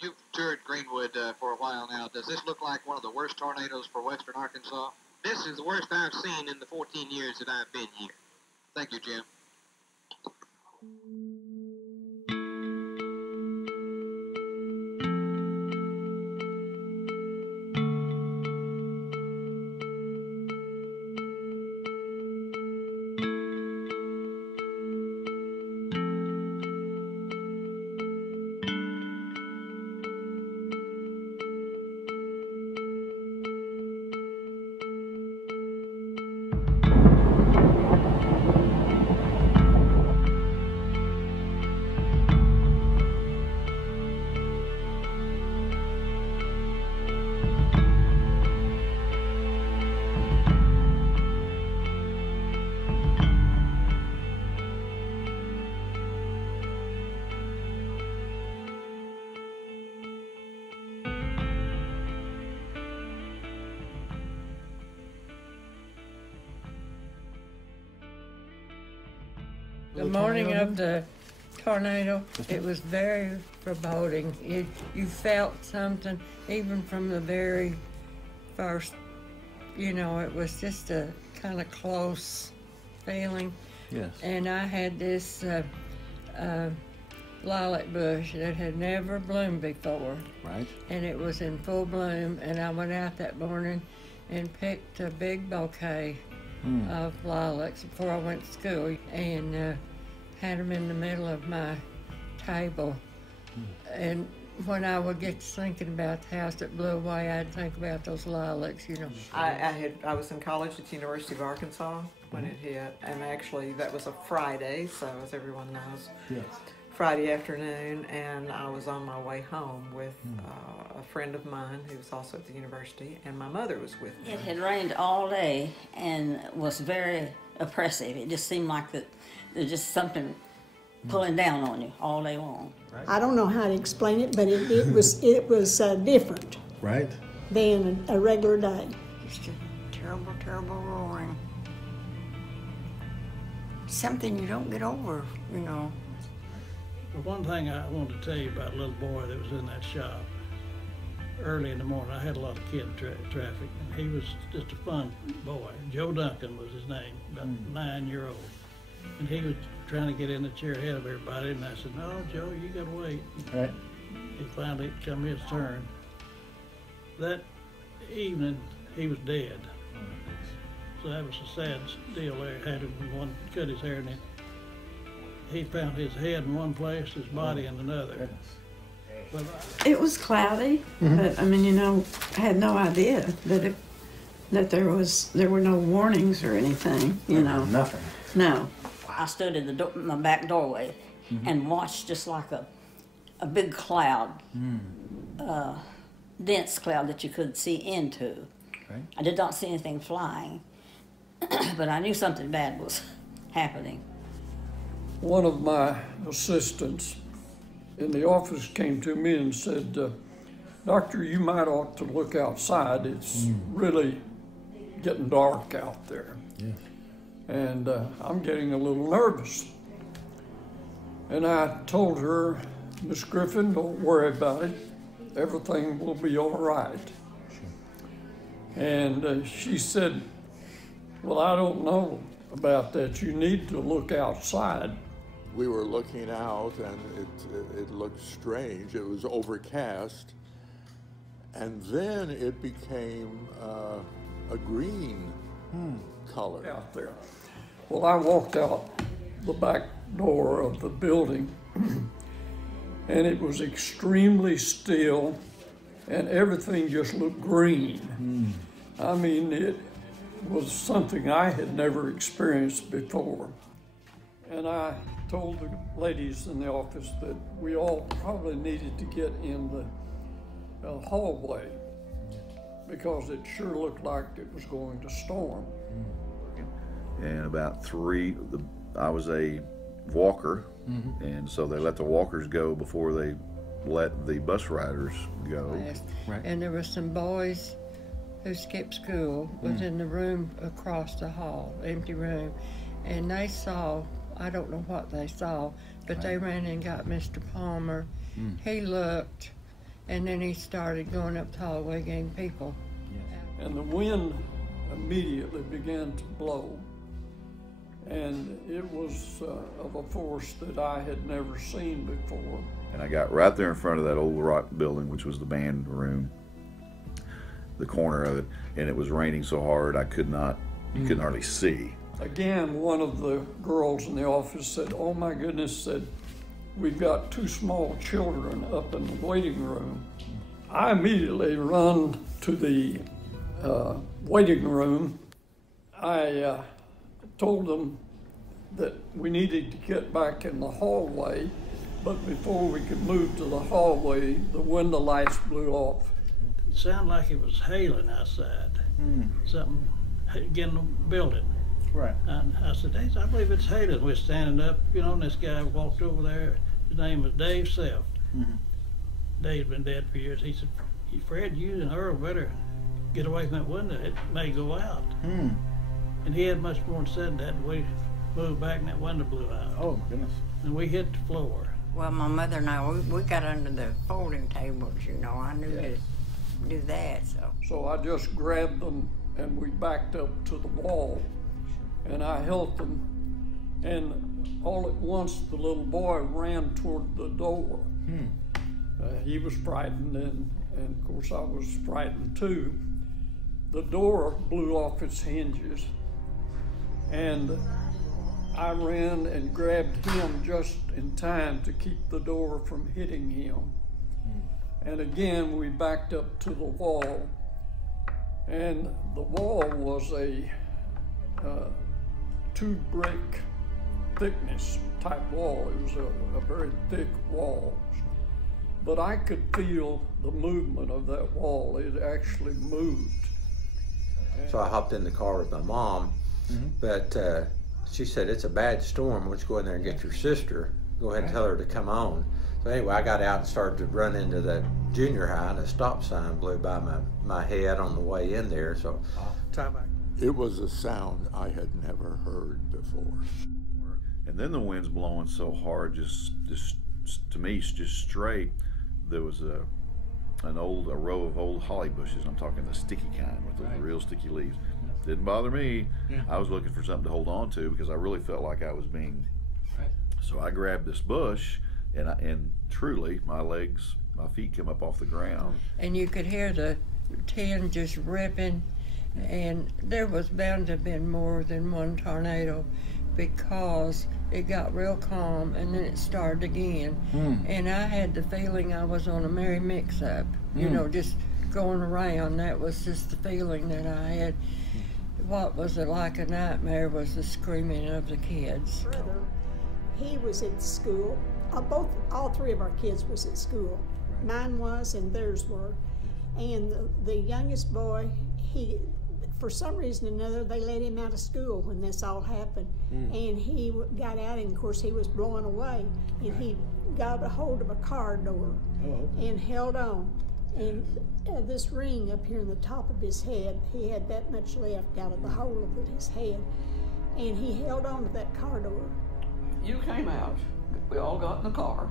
You've toured Greenwood for a while now. Does this look like one of the worst tornadoes for western Arkansas? This is the worst I've seen in the 14 years that I've been here. Thank you, Jim. The morning of the tornado, it was very foreboding. You felt something, even from the very first, you know, it was just a kind of close feeling. Yes. And I had this lilac bush that had never bloomed before. Right. And it was in full bloom, and I went out that morning and picked a big bouquet of lilacs before I went to school, and had them in the middle of my table. And when I would get to thinking about the house that blew away, I'd think about those lilacs, you know. I was in college at the University of Arkansas when it hit, and actually that was a Friday, so as everyone knows, Yes. Friday afternoon, and I was on my way home with a friend of mine who was also at the university, and my mother was with me. It had rained all day and was very oppressive. It just seemed like there's just something pulling down on you all day long. Right. I don't know how to explain it, but it was different Right. than a regular day. Just a terrible, terrible roaring. Something you don't get over, you know. Well, one thing I wanted to tell you about a little boy that was in that shop. Early in the morning, I had a lot of kid traffic, and he was just a fun boy. Joe Duncan was his name, about 9-year-old. And he was trying to get in the chair ahead of everybody, and I said, "No, Joe, you gotta wait." Right. He finally come his turn. That evening, he was dead. So that was a sad deal there. Had him one cut his hair, and he found his head in one place, his body in another. But it was cloudy, but I mean, you know, I had no idea that there were no warnings or anything. You know, Nothing. no. I stood in my back doorway and watched just like a big cloud, dense cloud that you could see into. Right. I did not see anything flying, but I knew something bad was happening. One of my assistants in the office came to me and said, "Doctor, you might ought to look outside. It's really getting dark out there." Yeah. And I'm getting a little nervous. And I told her, "Miss Griffin, don't worry about it. Everything will be all right." Sure. And she said, "Well, I don't know about that. You need to look outside." We were looking out, and it looked strange. It was overcast, and then it became a green color out there. Well, I walked out the back door of the building, and it was extremely still, and everything just looked green. I mean, it was something I had never experienced before. And I told the ladies in the office that we all probably needed to get in the hallway because it sure looked like it was going to storm. And about 3, I was a walker, and so they let the walkers go before they let the bus riders go. Yes. Right. And there were some boys who skipped school within the room across the hall, empty room, and they saw, I don't know what they saw, but they ran and got Mr. Palmer. He looked, and then he started going up the hallway getting people. And the wind immediately began to blow. And it was of a force that I had never seen before. And I got right there in front of that old rock building, which was the band room, the corner of it, and it was raining so hard I could not, you couldn't hardly see. Again, one of the girls in the office said, "Oh my goodness," said, "we've got 2 small children up in the waiting room." I immediately run to the waiting room. I told them that we needed to get back in the hallway, but before we could move to the hallway, the window lights blew off. It sounded like it was hailing outside. Something getting the building. Right. And I said, I believe it's hailing. We're standing up, and this guy walked over there. His name was Dave Self. Dave's been dead for years. He said, "Fred, you and Earl better get away from that window. It may go out." And he had much more said that. We moved back and that window blew out. Oh, my goodness. And we hit the floor. Well, my mother and I, we got under the folding tables, I knew to do that, so. So I just grabbed them and we backed up to the wall and I held them, and all at once the little boy ran toward the door. He was frightened and of course I was frightened too. The door blew off its hinges and I ran and grabbed him just in time to keep the door from hitting him. And again, we backed up to the wall, and the wall was a 2-brick thickness type wall. It was a very thick wall. But I could feel the movement of that wall. It actually moved. So I hopped in the car with my mom, but she said, "It's a bad storm. Why don't you go in there and get your sister? Go ahead and tell her to come on." So anyway, I got out and started to run into the junior high, and a stop sign blew by my head on the way in there. So it was a sound I had never heard before. And then the wind's blowing so hard, just to me, just straight. There was a row of old holly bushes. I'm talking the sticky kind with those real sticky leaves. Didn't bother me. I was looking for something to hold on to because I really felt like I was being. So I grabbed this bush, and truly, my feet came up off the ground. And you could hear the tin just ripping, and there was bound to have been more than one tornado because it got real calm and then it started again. And I had the feeling I was on a merry mix-up, just going around. That was just the feeling that I had. What was like a nightmare was the screaming of the kids. He was at school. All 3 of our kids was at school. Mine was and theirs were. And the youngest boy, for some reason or another, they let him out of school when this all happened. And he got out, and of course he was blowing away. And he got a hold of a car door and held on. And this ring up here in the top of his head, he had that much left out of the hole of his head. And he held on to that car door. You came out. We all got in the car.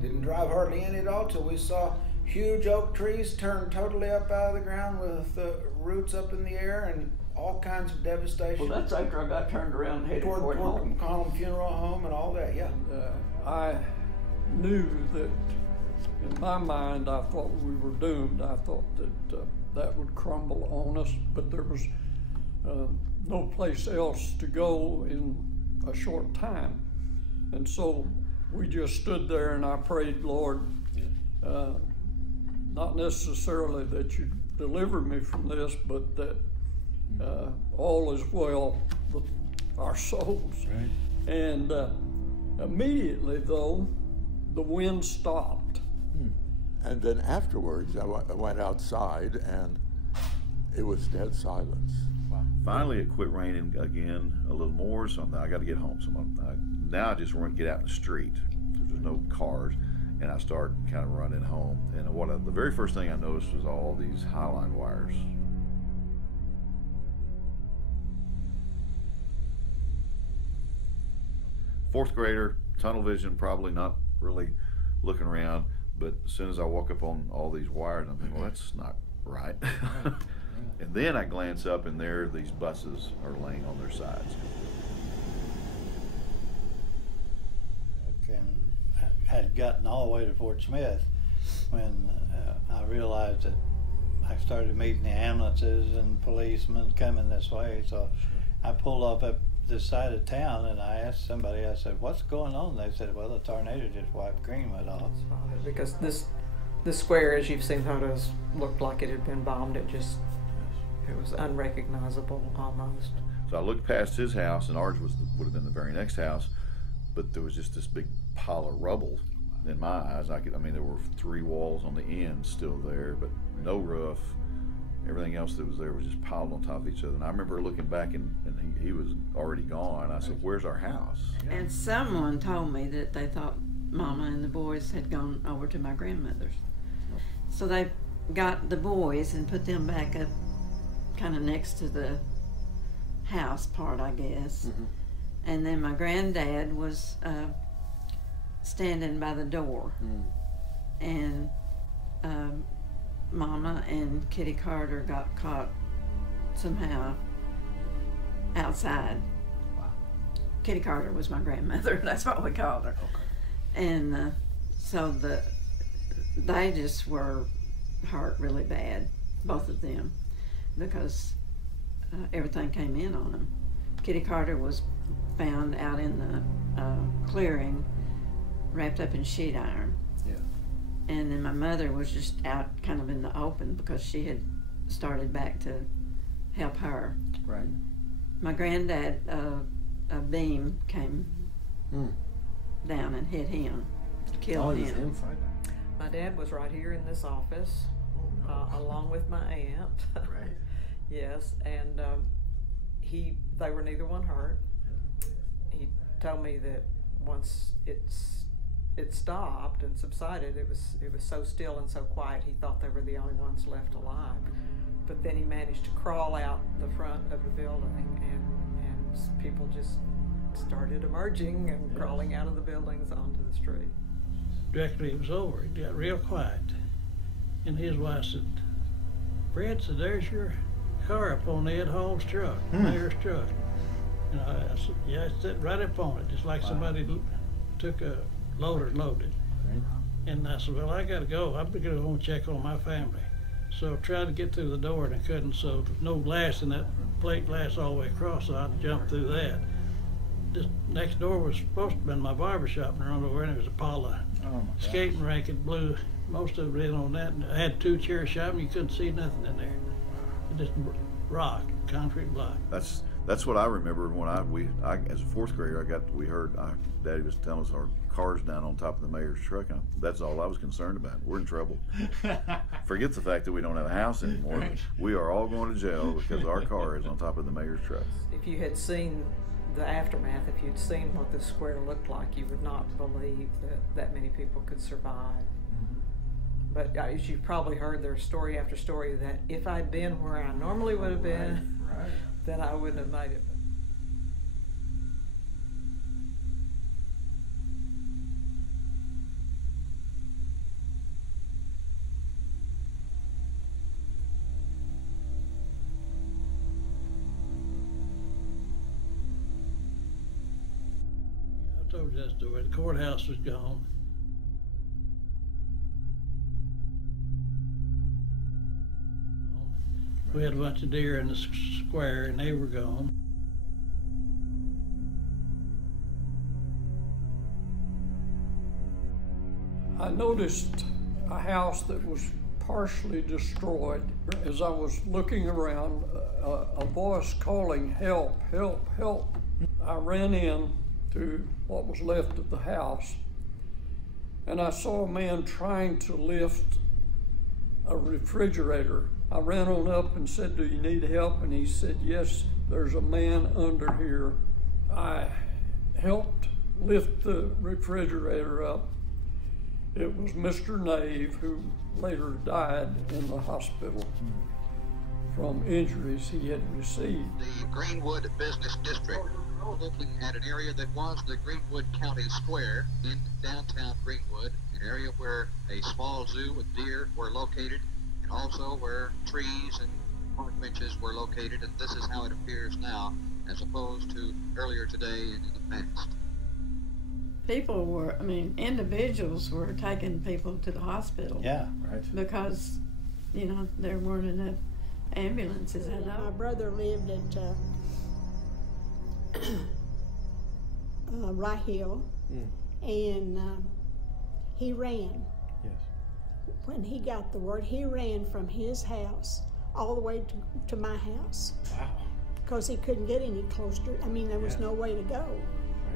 Didn't drive hardly any at all till we saw huge oak trees turned totally up out of the ground with the roots up in the air and all kinds of devastation. Well, that's after I got turned around and headed toward home. Column Funeral Home and all that, yeah. I knew that in my mind I thought we were doomed. I thought that that would crumble on us, but there was no place else to go in a short time. And so we just stood there and I prayed, Lord, not necessarily that you deliver me from this, but that all is well with our souls. And immediately, though, the wind stopped. And then afterwards, I went outside and it was dead silence. Finally, it quit raining again a little more, so I got to get home. So now I just want to get out in the street. There's no cars, and I start kind of running home. And the very first thing I noticed was all these highline wires. Fourth grader, tunnel vision, probably not really looking around, But as soon as I walk up on all these wires, I'm thinking, well, that's not right. And then I glance up, and there these buses are laying on their sides. And I had gotten all the way to Fort Smith when I realized that I started meeting the ambulances and policemen coming this way. So I pulled off up this side of town, and I asked somebody, I said, what's going on? They said, well, the tornado just wiped Greenwood off. Because this square, as you've seen photos, looked like it had been bombed. It was unrecognizable almost. So I looked past his house, and ours would have been the very next house, but there was just this big pile of rubble. In my eyes, there were 3 walls on the end still there, but no roof. Everything else that was there was just piled on top of each other. And I remember looking back, and he was already gone. I said, where's our house? And someone told me that they thought Mama and the boys had gone over to my grandmother's. So they got the boys and put them back up kind of next to the house part, I guess. Mm-hmm. And then my granddad was standing by the door. And Mama and Kitty Carter got caught somehow outside. Wow. Kitty Carter was my grandmother. That's what we called her. Okay. And so they just were hurt really bad, both of them, because everything came in on them. Kitty Carter was found out in the clearing, wrapped up in sheet iron. And then my mother was just out kind of in the open because she had started back to help her. Right. My granddad, a beam came down and hit him, killed him. My dad was right here in this office, along with my aunt. Right. Yes, and they were neither one hurt. He told me that once it stopped and subsided, it was so still and so quiet, he thought they were the only ones left alive. But then he managed to crawl out the front of the building, and people just started emerging and crawling out of the buildings onto the street. Directly it was over, it got real quiet. And his wife said, Fred, said, there's your car up on Ed Hall's truck, mayor's truck. And I said, yeah, it's sitting right up on it, just like somebody took a loader and loaded. Right. And I said, well, I gotta go. I'm gonna go and check on my family. So I tried to get through the door and I couldn't, so no glass in that plate glass all the way across, so I jumped through that. Just next door was supposed to have been my barber shop, and around over, and it was a pile of skating rink. It blew most of it in on that. And I had 2 chair shop, and you couldn't see nothing in there. Just rock, concrete block. That's what I remember when I as a 4th grader, we heard Daddy was telling us our cars down on top of the mayor's truck, and that's all I was concerned about. We're in trouble. Forget the fact that we don't have a house anymore. We are all going to jail because our car is on top of the mayor's truck. If you had seen the aftermath, if you'd seen what this square looked like, you would not believe that many people could survive. But as you've probably heard, there's story after story that if I'd been where I normally would have been, then I wouldn't have made it. I told you that story. The courthouse was gone. We had a bunch of deer in the square, and they were gone. I noticed a house that was partially destroyed. As I was looking around, a voice calling, help, help, help. I ran in to what was left of the house, and I saw a man trying to lift a refrigerator. I ran on up and said, do you need help? And he said, yes, there's a man under here. I helped lift the refrigerator up. It was Mr. Nave, who later died in the hospital from injuries he had received. The Greenwood Business District We're looking at an area that was the Greenwood County Square in downtown Greenwood, an area where a small zoo with deer were located, and also where trees and park benches were located, and this is how it appears now, as opposed to earlier today and in the past. People were, individuals were taking people to the hospital. Yeah, right. Because, there weren't enough ambulances. I know. My brother lived at Rye Hill, and he ran. Yes. When he got the word, he ran from his house all the way to my house. Wow. Because he couldn't get any closer. There was no way to go.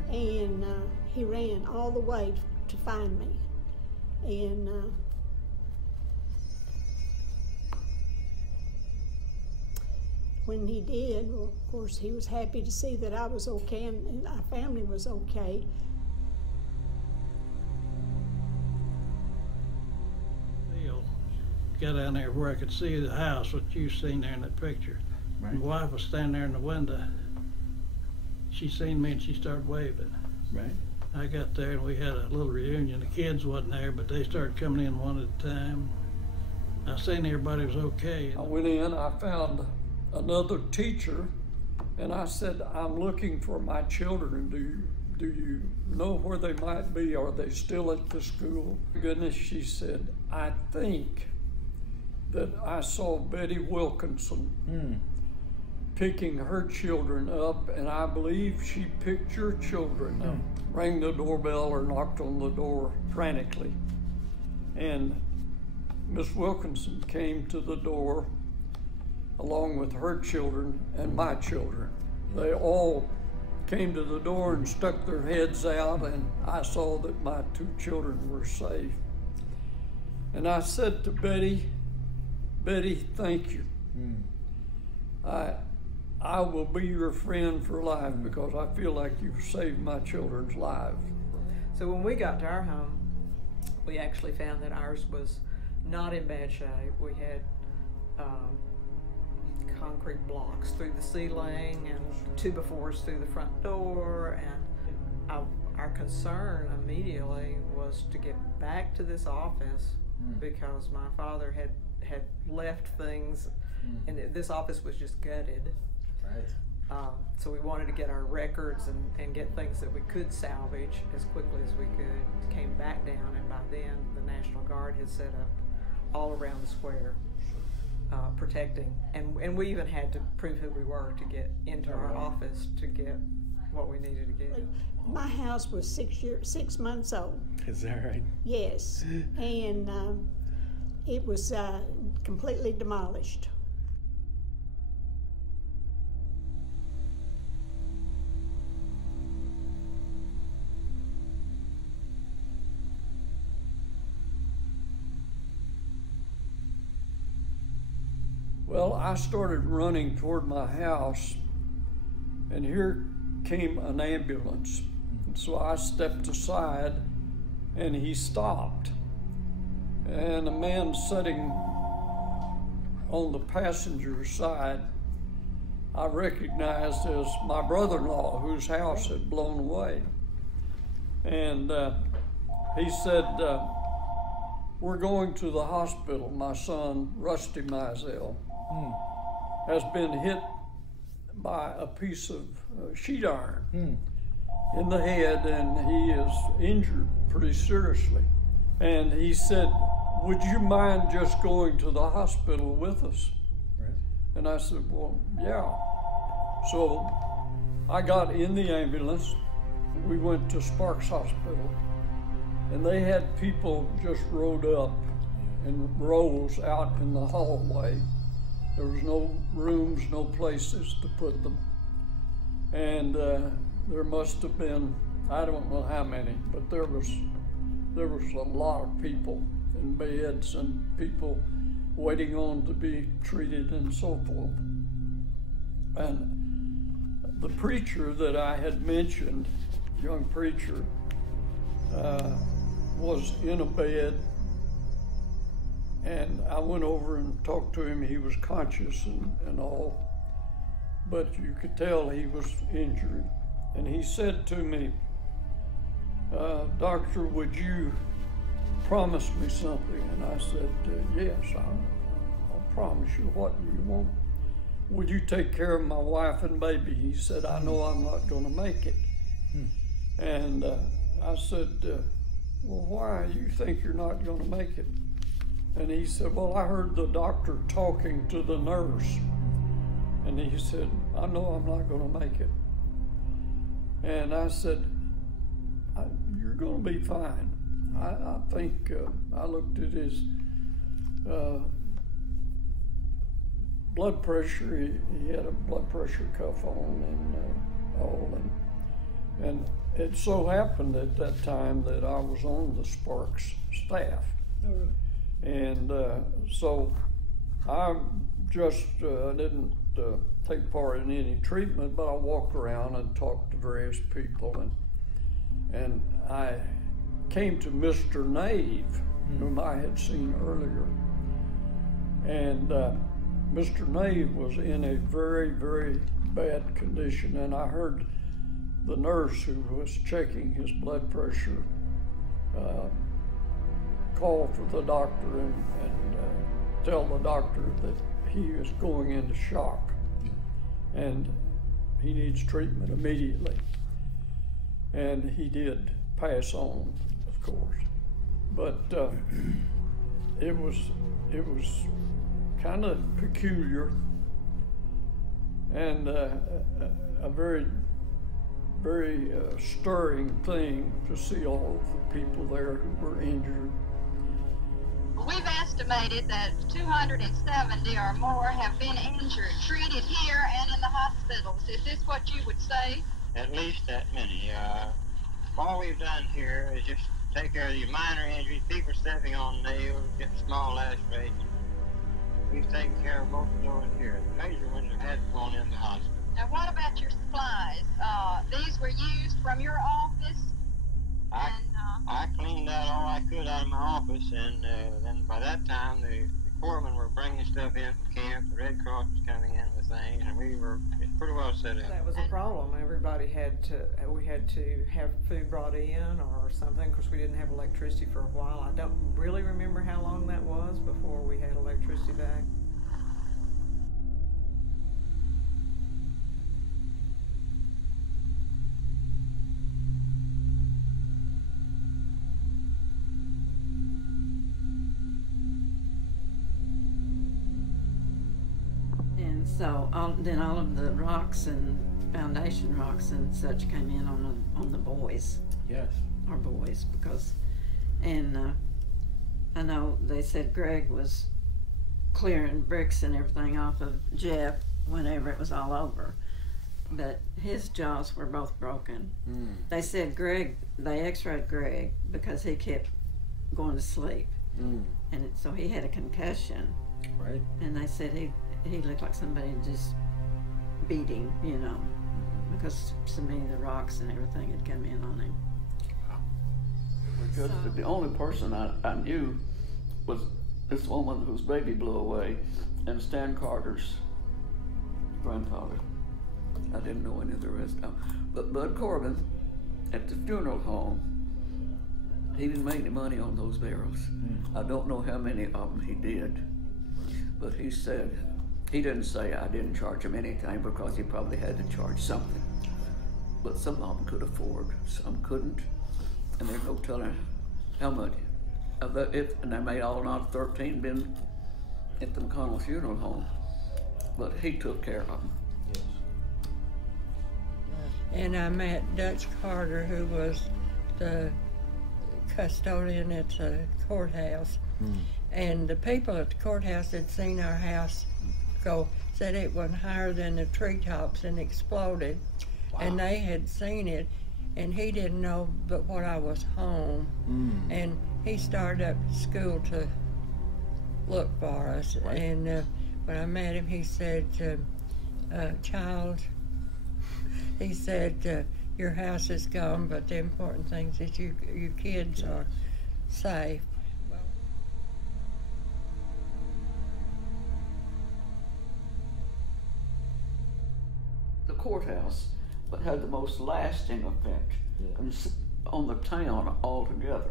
Right. And he ran all the way to find me. And when he did, well, of course, he was happy to see that I was okay and our family was okay. Got down there where I could see the house, what you seen there in that picture. Right. My wife was standing there in the window. She seen me and she started waving. Right. I got there and we had a little reunion. The kids wasn't there, but they started coming in one at a time. I seen everybody was okay. I went in, I found another teacher, and I said, I'm looking for my children. Do you know where they might be? Are they still at the school? Goodness, she said, I think that I saw Betty Wilkinson picking her children up, and I believe she picked your children up. Rang the doorbell or knocked on the door frantically. And Miss Wilkinson came to the door along with her children and my children. They all came to the door and stuck their heads out, and I saw that my two children were safe. And I said to Betty, thank you. I will be your friend for life because I feel like you've saved my children's lives. So when we got to our home, we actually found that ours was not in bad shape. We had concrete blocks through the ceiling and 2x4s through the front door, and our concern immediately was to get back to this office because my father had left things, and this office was just gutted. Right. So we wanted to get our records and get things that we could salvage as quickly as we could. Came back down, and by then the National Guard had set up all around the square, protecting, and we even had to prove who we were to get into our office to get what we needed to get. My house was 6 months old. Is that right? Yes, and it was completely demolished. Well, I started running toward my house, and here came an ambulance. And so I stepped aside, and he stopped. And a man sitting on the passenger side, I recognized as my brother-in-law, whose house had blown away. And he said, we're going to the hospital. My son, Rusty Mizell, has been hit by a piece of sheet iron in the head, and he is injured pretty seriously. And he said, would you mind just going to the hospital with us? Right. And I said, well, yeah. So I got in the ambulance. We went to Sparks Hospital, and they had people just rode up in rows out in the hallway. There was no rooms, no places to put them. And there must have been, I don't know how many, but there was a lot of people in beds and people waiting on to be treated and so forth. And the preacher that I had mentioned, young preacher, was in a bed, and I went over and talked to him. He was conscious and all, but you could tell he was injured. And he said to me, "Doctor, would you promise me something?" And I said, "Yes, I'll promise you. What do you want? Would you take care of my wife and baby?" He said, "I know I'm not going to make it." And I said, "Well, why? You think you're not going to make it?" And he said, "Well, I heard the doctor talking to the nurse." And he said, "I know I'm not going to make it." And I said, "You're going to be fine." I think I looked at his blood pressure. He had a blood pressure cuff on and all. And it so happened at that time that I was on the Sparks staff. Oh, really? And so I just didn't take part in any treatment, but I walked around and talked to various people. And I came to Mr. Nave, whom I had seen earlier. And Mr. Nave was in a very, very bad condition. And I heard the nurse who was checking his blood pressure call for the doctor and tell the doctor that he is going into shock and he needs treatment immediately. And he did pass on, of course. But it was kind of peculiar and a very stirring thing to see all of the people there who were injured. We've estimated that 270 or more have been injured, treated here and in the hospitals. Is this what you would say? At least that many. All we've done here is just take care of the minor injuries, people stepping on nails, getting small lacerations. We've taken care of most of those here. The major ones have had gone into the hospital. Now, what about your supplies? These were used from your office? I cleaned out all I could out of my office, and then by that time, the corpsmen were bringing stuff in from camp. The Red Cross was coming in with things, and we were pretty well set up. That was a problem. Everybody we had to have food brought in or something, because we didn't have electricity for a while. I don't really remember how long that was before we had electricity back. So then all of the rocks and foundation rocks and such came in on the boys. Yes. Our boys, because, and I know they said Greg was clearing bricks and everything off of Jeff whenever it was all over, but his jaws were both broken. They said they x-rayed Greg because he kept going to sleep, and so he had a concussion. Right. And they said he looked like somebody just beat him, because so many of the rocks and everything had come in on him. Because the only person I knew was this woman whose baby blew away, and Stan Carter's grandfather. I didn't know any of the rest of them. But Bud Corbin, at the funeral home, he didn't make any money on those barrels. I don't know how many of them he did, but he said, he didn't say I didn't charge him anything, because he probably had to charge something. But some of them could afford, some couldn't. And there's no telling how much. And they may all not 13 been at the McConnell funeral home, but he took care of them. Yes. And I met Dutch Carter, who was the custodian at the courthouse. And the people at the courthouse had seen our house go, said it wasn't higher than the treetops and exploded. Wow. And they had seen it, and he didn't know but what I was home. And he started up school to look for us. Right. And when I met him, he said, child, he said, your house is gone, but the important thing is that your kids are safe. The courthouse had the most lasting effect on the town altogether.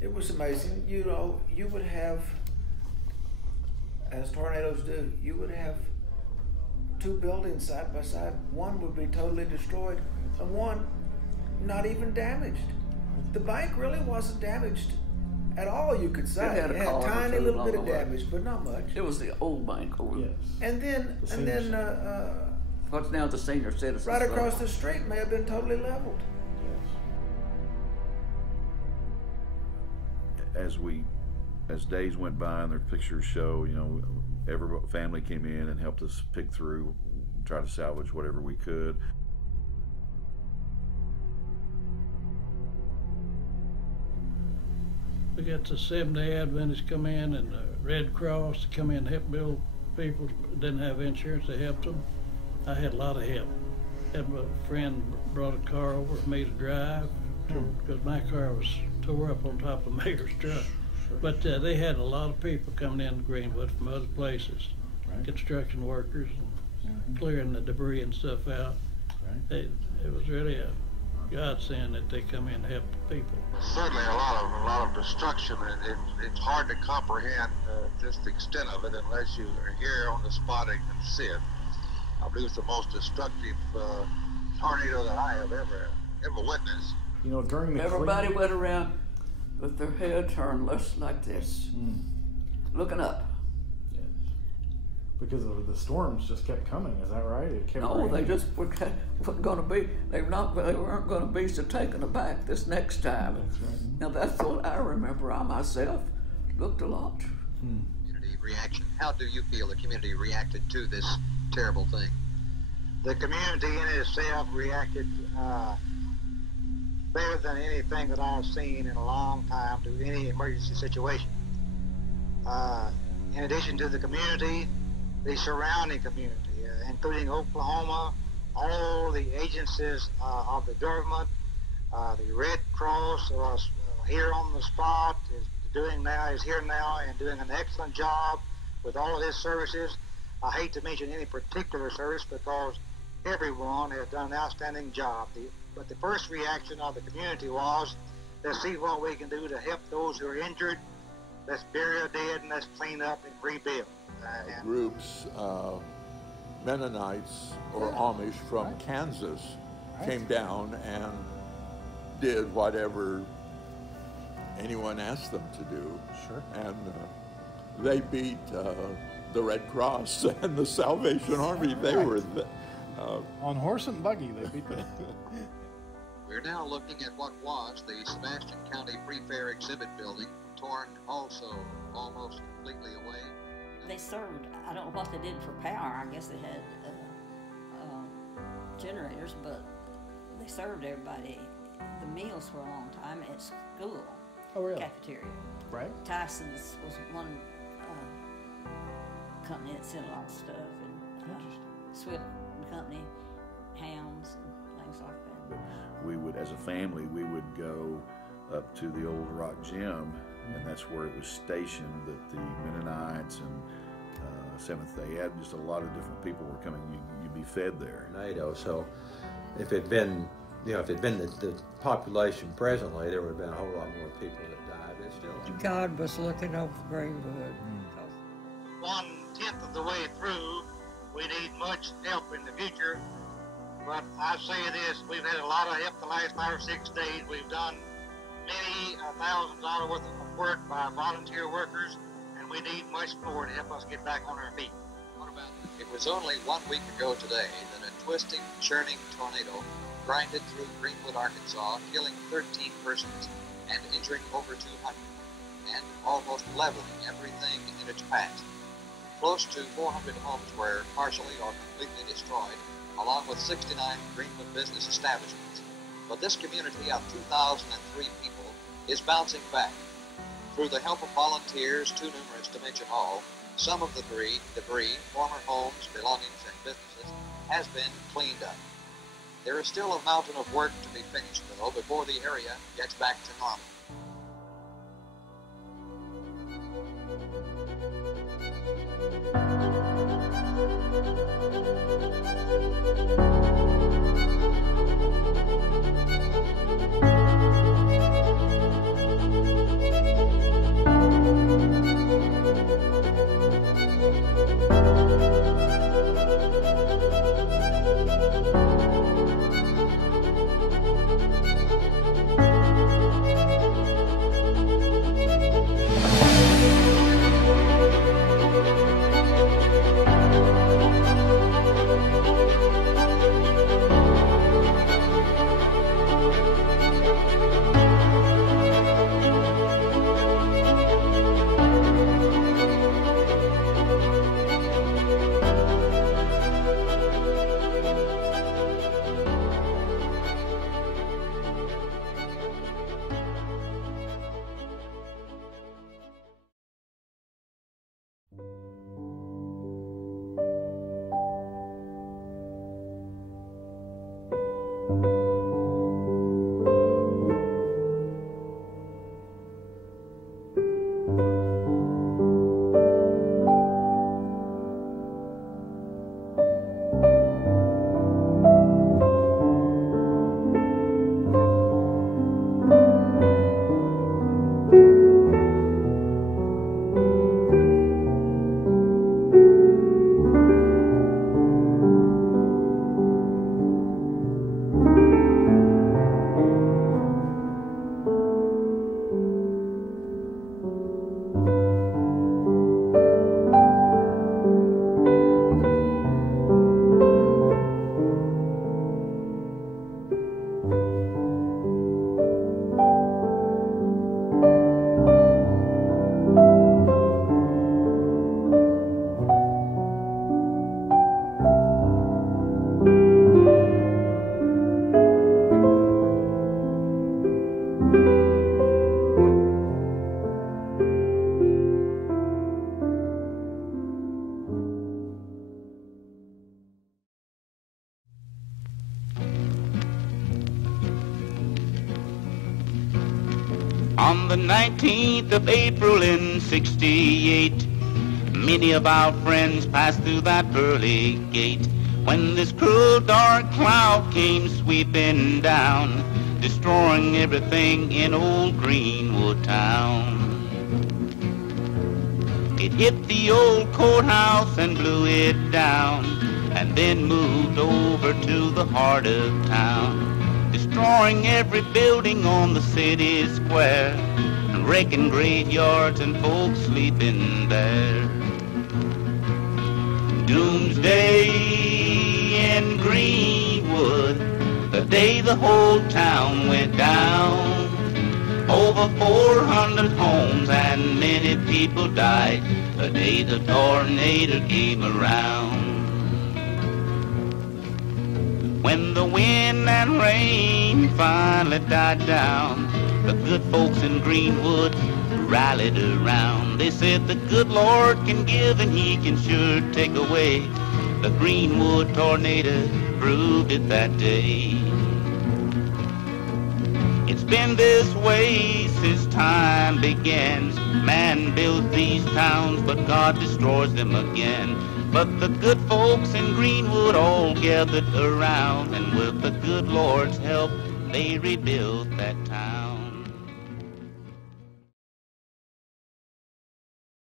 It was amazing. You know, you would have, as tornadoes do, you would have two buildings side by side. One would be totally destroyed and one not even damaged. The bank really wasn't damaged at all, you could say. It had a tiny little bit of damage, but not much. It was the old bank over there. And then, what's now the senior citizens? right across the street may have been totally leveled. As days went by and their pictures show, you know, every family came in and helped us pick through, try to salvage whatever we could. We got the Seventh-day Adventists come in and the Red Cross to come in and help build people that didn't have insurance. They helped them. I had a lot of help. Had a friend brought a car over for me to drive because my car was tore up on top of the mayor's truck. But they had a lot of people coming in to Greenwood from other places, construction workers, and clearing the debris and stuff out. It was really a godsend that they come in and help the people. Certainly a lot of destruction, and it's hard to comprehend just the extent of it unless you are here on the spot and can see it. I believe it's the most destructive tornado that I have ever witnessed. You know, during the everybody went around with their head turned just like this, looking up. Yes. Because the storms just kept coming. Is that right? It kept No, raining. they just weren't going to be. They weren't going to be so taken aback this next time. That's right. Now that's what I remember. I myself looked a lot. Community reaction. How do you feel the community reacted to this terrible thing? The community in itself reacted better than anything that I've seen in a long time to any emergency situation. In addition to the community, the surrounding community, including Oklahoma, all the agencies of the government, the Red Cross was here on the spot, is here now and doing an excellent job with all of his services. I hate to mention any particular service because everyone has done an outstanding job. But the first reaction of the community was, let's see what we can do to help those who are injured. Let's bury the dead and let's clean up and rebuild. Groups, Mennonites or Amish from Kansas came down and did whatever anyone asked them to do. Sure. And they beat the Red Cross and the Salvation Army. They were on horse and buggy. They beat them. We're now looking at what was the Sebastian County Pre-Fair Exhibit Building, torn also almost completely away. They served, I don't know what they did for power. I guess they had generators, but they served everybody the meals for a long time at school. Oh, really? Cafeteria. Right. Tyson's was one company that sent a lot of stuff, and Swift Company, hams and things like that. But we would, as a family, we would go up to the old rock gym, and that's where it was stationed, that the Mennonites and Seventh-day Adventists, just a lot of different people were coming. You'd be fed there. NATO. So if it'd been, if it'd been the population presently, there would have been a whole lot more people that died. But still, God was looking over Greenwood. 1/10 of the way through, we need much help in the future. But I say this, we've had a lot of help the last 5 or 6 days. We've done many $1,000s worth of work by volunteer workers, and we need much more to help us get back on our feet. What about it? It was only 1 week ago today that a twisting, churning tornado grinded through Greenwood, Arkansas, killing 13 persons and injuring over 200, and almost leveling everything in its path. Close to 400 homes were partially or completely destroyed, along with 69 Greenwood business establishments. But this community of 2,003 people is bouncing back. Through the help of volunteers, too numerous to mention all, some of the debris, former homes, belongings, and businesses, has been cleaned up. There is still a mountain of work to be finished, though, before the area gets back to normal. On the 19th of April in '68, many of our friends passed through that pearly gate when this cruel dark cloud came sweeping down, destroying everything in old Greenwood town. It hit the old courthouse and blew it down, and then moved over to the heart of town, destroying every building on the city square, and wrecking graveyards and folks sleeping there. Doomsday in Greenwood, the day the whole town went down. Over 400 homes and many people died the day the tornado came around. When the wind and rain finally died down, the good folks in Greenwood rallied around. They said the good Lord can give and he can sure take away. The Greenwood tornado proved it that day. It's been this way since time begins. Man builds these towns, but God destroys them again. But the good folks in Greenwood all gathered around, and with the good Lord's help, they rebuilt that town.